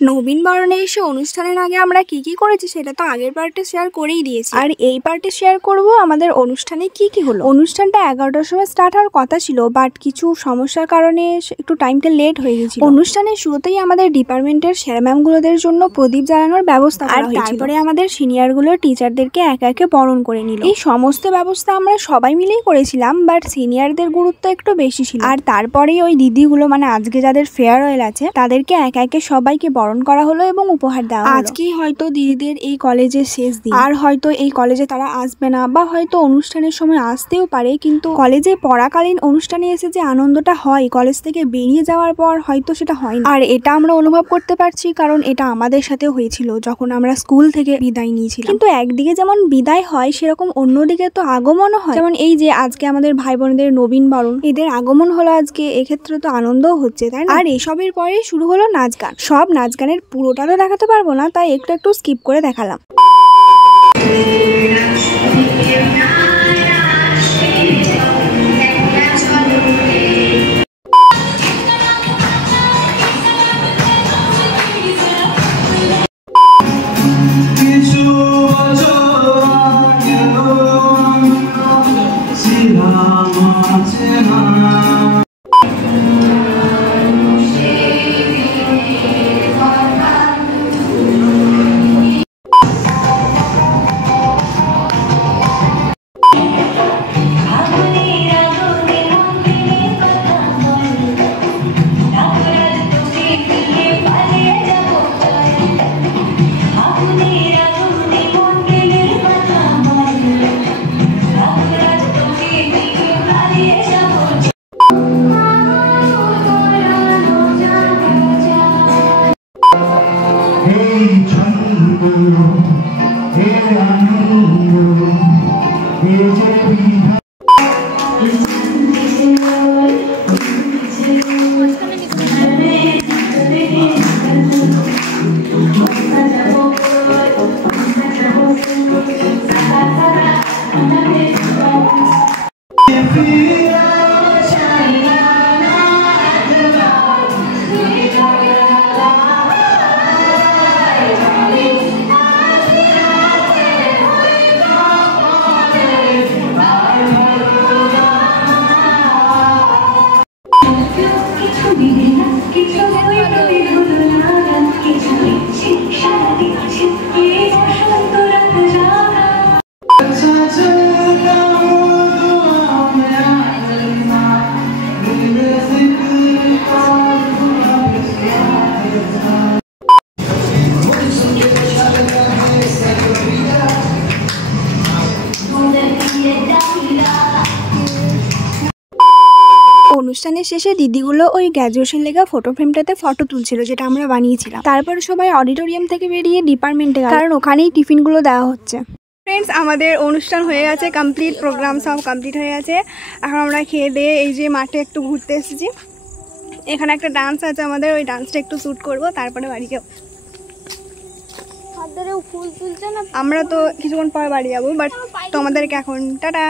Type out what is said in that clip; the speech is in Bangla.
নবীন বরণে এসে অনুষ্ঠানের আগে আমরা কি কি করেছি সেটা তো আগের পার্টে শেয়ার করেই দিয়েছি, আর এই পার্টে শেয়ার করব আমাদের অনুষ্ঠানে কি কি হলো। অনুষ্ঠানটা 11টার সময় স্টার্ট হওয়ার কথা ছিল, বাট কিছু সমস্যার কারণে একটু টাইমটা লেট হয়ে গেছিল। অনুষ্ঠানের শুরুতেই আমাদের ডিপার্টমেন্টের সেরা ম্যামগুলোদের জন্য প্রদীপ জ্বালানোর ব্যবস্থা করা হয়েছিল, আর তারপরে আমাদের সিনিয়রগুলো টিচারদেরকে একে একে বরণ করে নিল। এই সমস্ত ব্যবস্থা আমরা সবাই মিলেই করেছিলাম, বাট সিনিয়রদের গুরুত্ব একটু বেশি ছিল। আর তারপরেই ওই দিদিগুলো, মানে আজকে যাদের ফেয়ারওয়েল আছে, তাদেরকে একে একে সবাইকে বরণ করা হলো এবং উপহার দেওয়া হলো। আজকেই হয়তো দিদিদের এই কলেজের শেষ দিন, আর হয়তো এই কলেজে তারা আসবে না, বা হয়তো অনুষ্ঠানের সময় আসতেও পারে, কিন্তু কলেজে পড়াকালীন অনুষ্ঠানে এসে যে আনন্দটা হয় কলেজ থেকে বেরিয়ে যাওয়ার পর হয়তো সেটা হয় না। আর এটা আমরা অনুভব করতে পারছি, কারণ এটা আমাদের সাথে হয়েছিল যখন আমরা স্কুল থেকে বিদায় নিয়েছিলাম। কিন্তু একদিকে যেমন বিদায় হয়, সেরকম অন্যদিকে তো আগমনও হয়। যেমন এই যে আজকে আমাদের ভাই বোনদের নবীন বরণ, এদের আগমন হলো আজকে, এক্ষেত্রে তো আনন্দও হচ্ছে, তাই না? আর এসবের পরে শুরু হলো নাচ গান। সব নাচ গানের পুরোটা তো দেখাতে পারবো না, তাই একটু একটু স্কিপ করে দেখালাম। অনুষ্ঠানের শেষে দিদিগুলো ওই গ্র্যাজুয়েশন লেগা ফটো ফ্রেমটাতে ফটো তুলছিল, যেটা আমরা বানিয়েছিলাম। তারপর সবাই অডিটোরিয়াম থেকে বেরিয়ে ডিপার্টমেন্টে গেল, কারণ ওখানেই টিফিনগুলো দেওয়া হচ্ছে। ফ্রেন্ডস, আমাদের অনুষ্ঠান হয়ে গেছে, কমপ্লিট প্রোগ্রাম সব কমপ্লিট হয়ে গেছে। এখন আমরা খেয়ে দিয়ে এই যে মাঠে একটু ঘুরতে এসেছি। এখানে একটা ডান্স আছে আমাদের, ওই ডান্সটা একটু শ্যুট করব, তারপরে বাড়ি যাবো। আমরা তো কিছুক্ষণ পর বাড়ি যাবো, বাট তোমাদেরকে এখন টাটা।